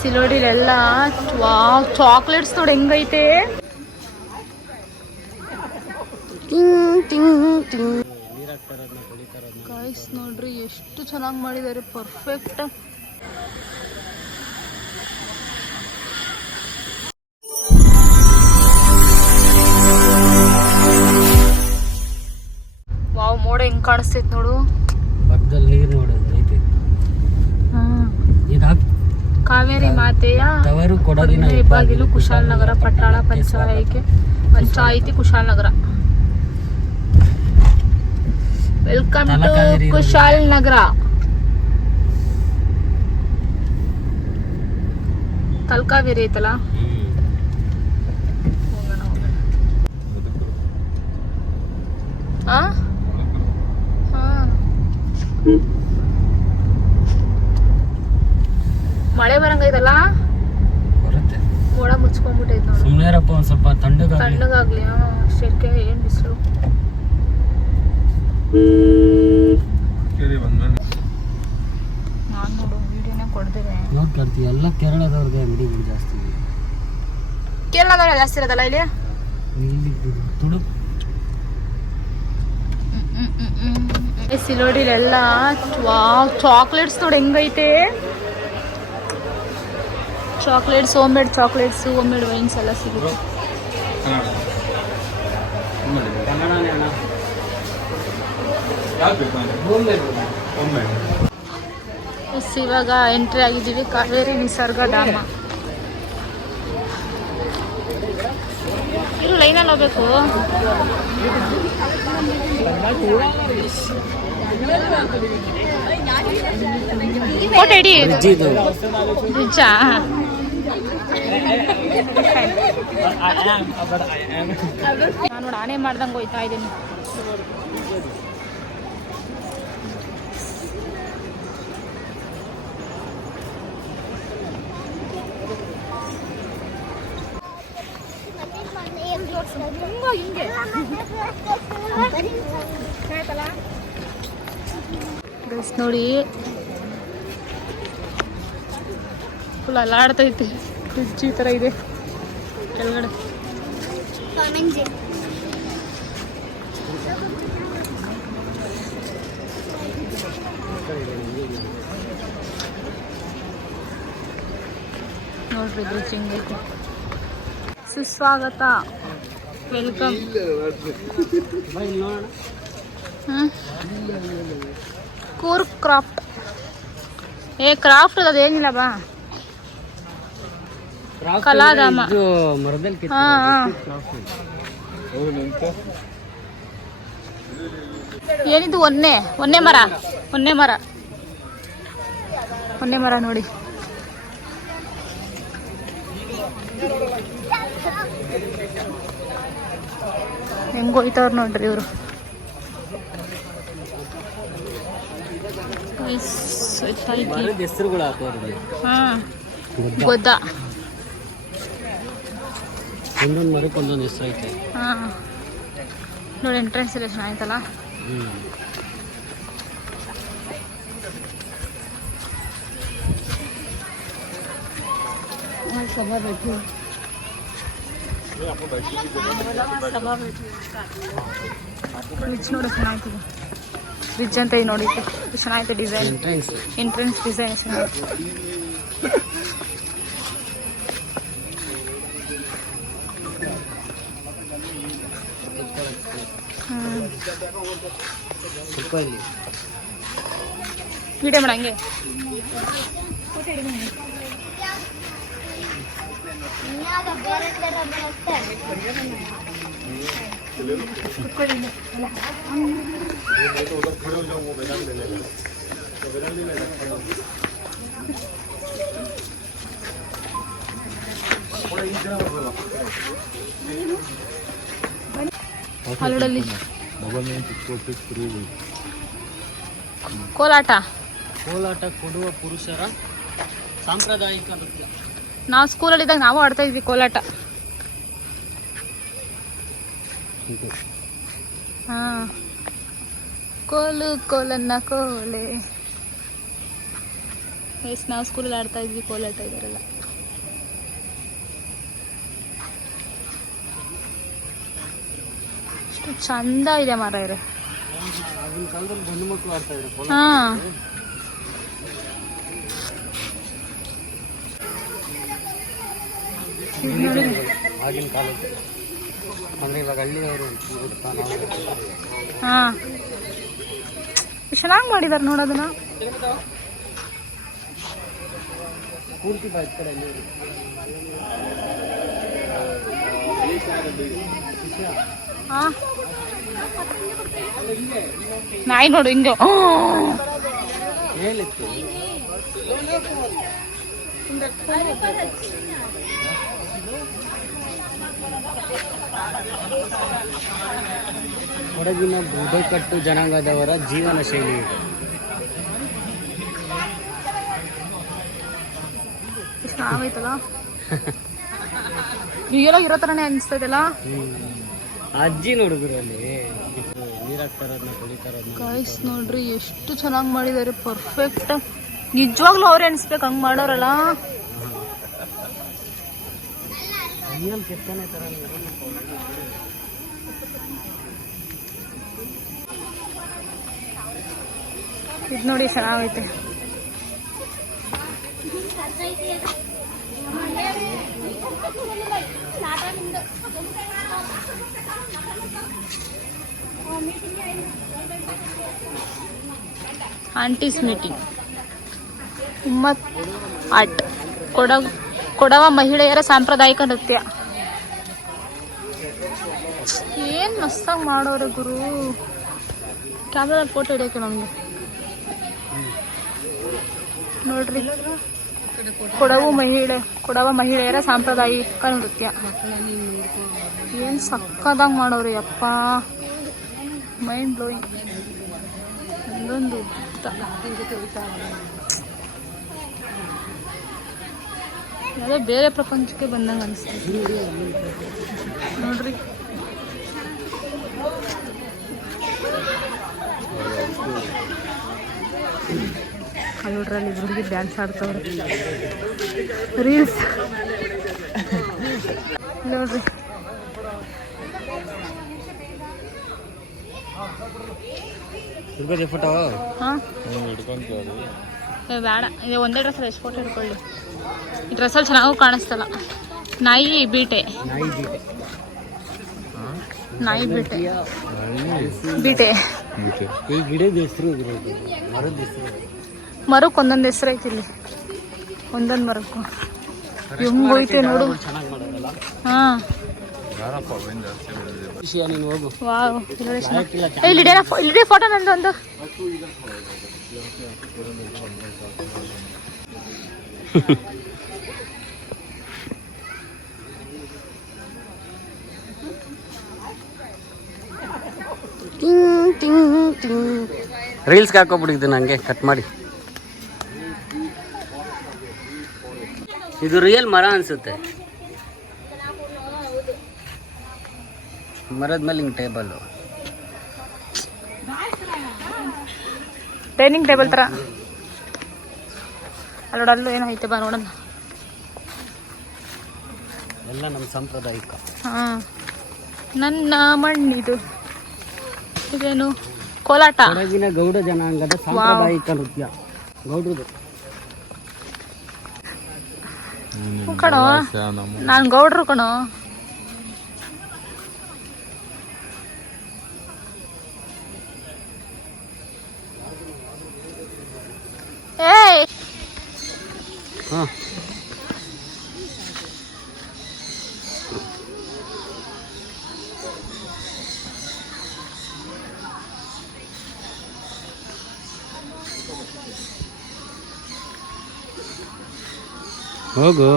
ಸಿಲೋಡಿಲೆಲ್ಲ chocolates ನೋಡಿ ಹೆಂಗೈತೆ. Guys ನೋಡ್ರಿ ಎಷ್ಟು ಚೆನ್ನಾಗಿ ಮಾಡಿದ್ದಾರೆ, ಪರ್ಫೆಕ್ಟ್. ವಾವ್, ಮೋಡ ಹೆಂಗ್ ಕಾಣಿಸ್ತೈತ್ ನೋಡು. ಪಕ್ಕದಲ್ಲಿ ನೀರು ನೋಡು ಐತೆ. ಕಾವೇರಿ ಮಾತೆಯ ಕೊಡಗಿನ ಹೆಬ್ಬಾಗಿಲು ಕುಶಾಲನಗರ ಪಟ್ಟಣ ಪಂಚಾಯಿತಿ ಕುಶಾಲನಗರ. Welcome to Kushalnagar. ತಲಕಾವೇರಿ ಐತಲ್ಲ. ಮಳೆ ಬರಂಗೈತಲ್ಲ, ಬರುತ್ತೆ. ಮೋಡ ಮುಚ್ಕೊಂಡ್ಬಿಟ್ಟೈತೆ ನೋಡಿ. ಸುಮ್ಮನೆರಪ್ಪ ಒಂದ್ ಸ್ವಲ್ಪ ತಣ್ಣಗಾಗ್ಲಿ. ಶೆಕೆ ಏನ್ ಬಿಸಿಲು. ನಾನು ನೋಡು ವಿಡಿಯೋನೇ ಕೊಡ್ತಿದೆ. ನೋಡ್ಕರ್ತಿ ಎಲ್ಲ ಕೇರಳದವ್ರಿಗೆ ಅಂಗಡಿಗಳು ಜಾಸ್ತಿ. ಕೇರಳದವ್ರೆ ಜಾಸ್ತಿ ಇರೋದಲ್ಲ ಇಲ್ಲಿ. ತುಡು ಸಿಲೋಡಿಲೆಲ್ಲ ಚಾಕ್ಲೇಟ್ಸ್ ನೋಡಿ ಹೆಂಗೈತೆ. Chocolates, home made chocolates, home made wines ಎಲ್ಲ ಸಿಗುತ್ತೆ. ಇವಾಗ ಎಂಟ್ರಿ ಆಗಿದ್ದೀವಿ ಕಾವೇರಿ ನಿಸರ್ಗ ಧಾಮ. ಇಲ್ಲಿ ಲೈನಲ್ಲಿ ಹೋಗ್ಬೇಕು. ಫೋಟೋ ಹಿಡಿ. ನಿಜ ನಾನು ಆನೆ ಮಾಡ್ದಂಗೆ ಹೋಯ್ತಾ ಇದ್ದೀನಿ. ಗೈಸ್ ನೋಡಿ ಫುಲ್ ಅಲ್ಲಾಡ್ತೈತೆ. ಫ್ರಿಡ್ಜ್ ಈ ಥರ ಇದೆ ಕೆಳಗಡೆ. ನೋಡ್ರಿ ಬ್ರಿಡ್ಜ್ ಹಿಂಗೈತೆ. ಸುಸ್ವಾಗತ, ವೆಲ್ಕಮ್. ಕೂರ್ಗ್ ಕ್ರಾಫ್ಟ್. ಕ್ರಾಫ್ಟ್ ಅದೇನಿಲ್ಲ ಬಾ. ಕಲಾಧಾಮ. ಏನಿದು? ಒಂದೇ ಮರ ನೋಡಿ. ಹೆಂಗೋಯ್ತವ್ರು ನೋಡ್ರಿ ಇವರು. ಗೊತ್ತಾ? ಒಂದೊಂದು ಮರಕ್ಕೆ ಒಂದೊಂದು ಹೆಸರು ಐತೆ. ನೋಡಿ ಎಂಟ್ರೆನ್ಸ್ ಎಲ್ಲ ಚೆನ್ನಾಗಿತ್ತಲ್ಲ. ಫ್ರಿಡ್ಜ್ ನೋಡಿ ಚೆನ್ನಾಗಿತ್ತು. ಫ್ರಿಡ್ಜ್ ಅಂತ ಇದು ನೋಡಿ ಚೆನ್ನಾಗೈತೆ ಡಿಸೈನ್. ಎಂಟ್ರೆನ್ಸ್ ಡಿಸೈನ್ ಚೆನ್ನಾಗಿತ್ತು. ವಿಡಿಯೋ ಮಾಡಂಗೆ ಹಲಡಲ್ಲಿ ಕೋಲಾಟ ಕೊಡುವ ಪುರುಷರ ಸಾಂಪ್ರದಾಯಿಕ ನೃತ್ಯ. ನಾವು ಸ್ಕೂಲಲ್ಲಿದ್ದಾಗ ನಾವು ಆಡ್ತಾ ಇದ್ವಿ ಕೋಲಾಟ. ಕೋಲು ಕೋಲನ್ನ ಕೋಲೆ ಎಸ್ ನಾವು ಸ್ಕೂಲಲ್ಲಿ ಆಡ್ತಾ ಇದ್ವಿ ಕೋಲಾಟ ಇದರೆಲ್ಲ. ಎಷ್ಟು ಚಂದ ಇದೆ ಮರ ಇರೋ. ಆಗಿನ ಕಾಲದಲ್ಲಿ ಗಂಡು ಮಕ್ಕಳು ಆಡ್ತಾ ಇದ್ರು. ಹಾಂ ಆಗಿನ ಕಾಲಕ್ಕೆ ಅಂದರೆ ಇವಾಗ ಹಳ್ಳಿಯವರು ಹಾಂ ಚೆನ್ನಾಗಿ ಮಾಡಿದಾರೆ ನೋಡೋದನ್ನ. ಪೂರ್ತಿ ಬಾಯ್ ಕಡೆ ಹಾಂ ನಾಯಿ ನೋಡು ಹಿಂಗೆ ಹೇಳಿತ್ತು. ಕೊಡಗಿನ ಬುಡಕಟ್ಟು ಜನಾಂಗದವರ ಜೀವನ ಶೈಲಿ ಇದೆ. ಆಗೋಯ್ತಲ್ಲ ಈಗೆಲ್ಲ ಇರೋ ಥರನೇ ಅನಿಸ್ತೈತಲ್ಲ. ಅಜ್ಜಿ ಹುಡುಗರಲ್ಲಿ ನೀರಾಕ್ತಾರದನ್ನ ತೊಳಿತಾರದನ್ನ ಗೈಸ್ ನೋಡ್ರಿ ಎಷ್ಟು ಚೆನ್ನಾಗಿ ಮಾಡಿದ್ದಾರೆ. ಪರ್ಫೆಕ್ಟ್. ನಿಜವಾಗ್ಲೂ ಅವ್ರೆ ಅನಿಸ್ಬೇಕು ಹಂಗೆ ಮಾಡೋರಲ್ಲ. ರಿಯಲ್ ಕೆತ್ತನೆ ಥರ ಇದು ನೋಡಿ ಚೆನ್ನಾಗೈತೆ. ಆಂಟೀಸ್ ಮೀಟಿಂಗ್ ಉಮ್ಮತ್ ಆರ್ಟ್ ಕೊಡವ ಮಹಿಳೆಯರ ಸಾಂಪ್ರದಾಯಿಕ ನೃತ್ಯ. ಏನ್ ಮಸ್ತಾಗಿ ಮಾಡೋರೆ ಗುರು. ಕ್ಯಾಮ್ರಾದಲ್ಲಿ ಫೋಟೋ ಹಿಡಿಯೋಕೆ ನಮ್ಗೆ ನೋಡ್ರಿ. ಕೊಡವ ಮಹಿಳೆಯರ ಸಾಂಪ್ರದಾಯಿಕ ನೃತ್ಯ ಏನ್ ಸಕ್ಕದಾಗ ಮಾಡೋರು ಯಪ್ಪ. Mind blowing. ಒಂದೊಂದು ಯಾವುದೋ ಬೇರೆ ಪ್ರಪಂಚಕ್ಕೆ ಬಂದಂಗೆ ಅನಿಸ್ತದೆ ನೋಡ್ರಿ. ನೋಡ್ರಲ್ಲಿ ಹುಡುಗಿ ಡ್ಯಾನ್ಸ್ ಆಡ್ತವ್ರೆ. ರೀಲ್ಸ್ ನೋಡ್ರಿ. ಫೋಟೋ ಹಾಂ ಬೇಡ, ಇದು ಒಂದೇ ಡ್ರೆಸ್ಸಲ್ಲಿ ಎಷ್ಟು ಫೋಟೋ ಹಿಡ್ಕೊಳ್ಳಿ. ಈ ಡ್ರೆಸ್ಸಲ್ಲಿ ಚೆನ್ನಾಗೂ ಕಾಣಿಸ್ತಲ್ಲ. ನಾಯಿ ಬೀಟೆ ಗಿಡದ ಹೆಸರು ಮರದ ಹೆಸರು. ಮರಕ್ಕೆ ಒಂದೊಂದು ಹೆಸರು ಐತಿ ಇಲ್ಲಿ. ಒಂದೊಂದು ಮರಕ್ಕೂ ಹೆಂಗ್ ಹೋಯ್ತೆ ನೋಡು. ಹಾಂ ನೀನು ಹೋಗು. ವಾವ್ ಇಲ್ಲಿ ಫೋಟೋ ನಂದು ಒಂದು. ರೀಲ್ಸ್ಗೆ ಹಾಕೋಬಿಟ್ಟಿದ್ದು ನನಗೆ ಕಟ್ ಮಾಡಿ. ಇದು ರಿಯಲ್ ಮರ ಅನ್ಸುತ್ತೆ. ಮರದ ಮೇಲೆ ಹಿಂಗೆ ಟೇಬಲ್ಲು, ಡೈನಿಂಗ್ ಟೇಬಲ್ ಥರ. ಅಲ್ಲೋಡಲ್ಲೂ ಏನೋ ಐತೆ ಬಾ ನೋಡೋಣ. ಎಲ್ಲ ನಮ್ಮ ಸಾಂಪ್ರದಾಯಿಕ. ಹಾಂ ನನ್ನ ಮಣ್ಣಿದು. ಇದೇನು ಕೋಲಾಟ. ಕೊಡಗಿನ ಗೌಡ ಜನಾಂಗದ ಸಾಂಪ್ರದಾಯಿಕ ನೃತ್ಯ. ಗೌಡ್ರದು ಕಣೋ, ನಾನು ಗೌಡ್ರು ಕಣೋ. ಏಯ್ ಹಾಂ ಹೋಗು.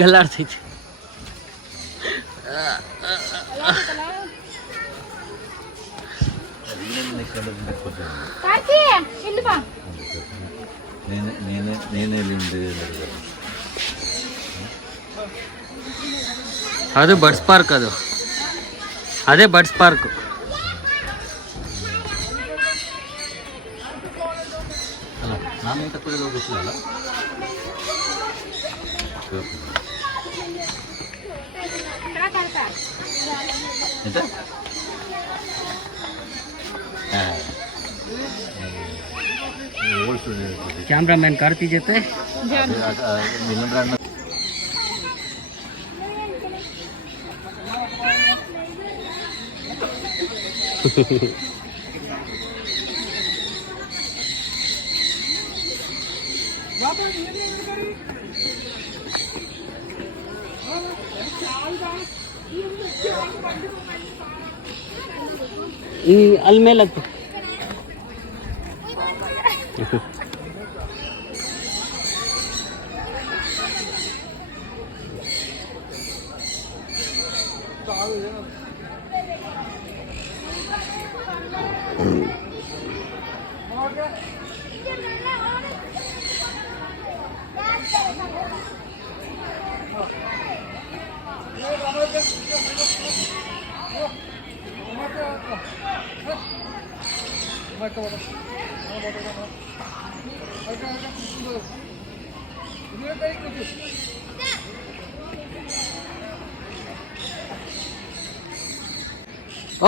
ಗಲ್ಲಾಡ್ತೈತಿ. ಅದು ಬರ್ಡ್ಸ್ ಪಾರ್ಕ್, ಅದು ಅದೇ ಬರ್ಡ್ಸ್ ಪಾರ್ಕ್. ಕ್ಯಾಮ್ರಾಮ್ಯಾನ್ ಕಾರ್ತಿ ಜೊತೆ ಅಲ್ಲಿ ಮೇಲೆ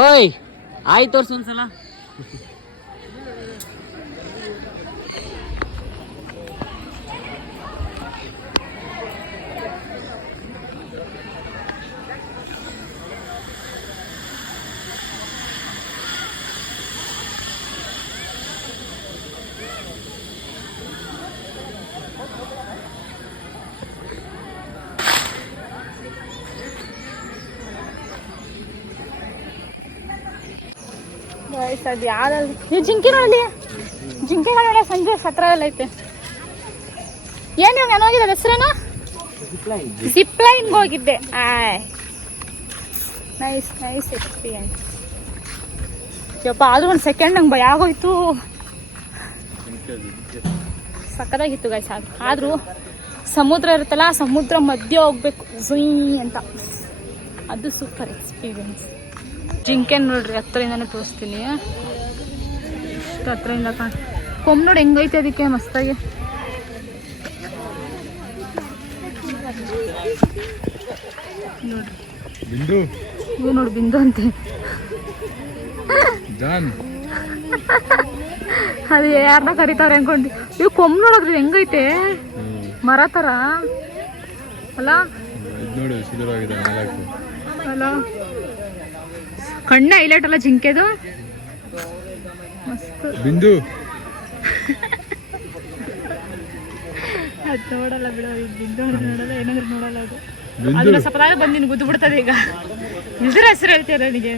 ಓಯ್ ಆಯ್ತು ತೋರ್ಸು ಒಂದ್ಸಲ. ಅದು ಯಾರಲ್ಲಿ ನೀವು ಜಿಂಕೆಗಳಲ್ಲಿ ಜಿಂಕೆಗಳ ಸಂಜೆ ಸತ್ರದಲ್ಲಿ ಐತೆ. ಏನು ನಾನು ಹೋಗಿದ್ದೆ ಹೆಸರೇನು ಜಿಪ್ ಲೈನ್ಗೆ ಹೋಗಿದ್ದೆ. Nice nice experience. ಯಪ್ಪ ಆದ್ರೂ ಒಂದು ಸೆಕೆಂಡ್ ನಂಗೆ ಭಯ ಆಗೋಯ್ತು. ಸಕ್ಕದಾಗಿತ್ತು ಗಾಯ್ಸ್. ಆದರೂ ಸಮುದ್ರ ಇರುತ್ತಲ್ಲ, ಸಮುದ್ರ ಮಧ್ಯೆ ಹೋಗ್ಬೇಕು ಝುಯ್ ಅಂತ, ಅದು ಸೂಪರ್ ಎಕ್ಸ್ಪೀರಿಯನ್ಸ್. ಜಿಂಕೆ ನೋಡ್ರಿ ಹತ್ತರಿಂದಾನೇ ತೋರಿಸ್ತೀನಿ. ಹತ್ತರಿಂದ ಕೊಂಬ್ ನೋಡಿ ಹೆಂಗೈತೆ ಅದಕ್ಕೆ ಮಸ್ತಾಗಿ. ನೋಡ್ರಿ ಇವು ನೋಡಿ ಬಿಂದು ಅಂತೆ. ಅದು ಯಾರನ್ನ ಕರಿತಾವ್ರೆ ಅನ್ಕೊಂಡು. ಇವು ಕೊಂಬ್ ನೋಡೋದ್ರಿ ಹೆಂಗೈತೆ, ಮರ ತರ ಅಲ್ಲ ಅಲ್ಲ. ಕಣ್ಣ ಹೈಲೈಟ್ ಅಲ್ಲ ಜಿಂಕೆದು, ಮಸ್ತ್. ಬಿಂದು ಅದು ನೋಡಲ್ಲ ಬಿಡೋ, ಬಿಂದು ನೋಡಲ್ಲ, ಏನಾದ್ರು ನೋಡಲ್ಲ. ಅದು ಅದನ್ನ ಸ್ವಲ್ಪ ಬಂದಿನ ಗುದ್ದು ಬಿಡ್ತದೆ. ಈಗ ಇದ್ರ ಹೆಸರು ಹೇಳ್ತೀರ ನನಗೆ.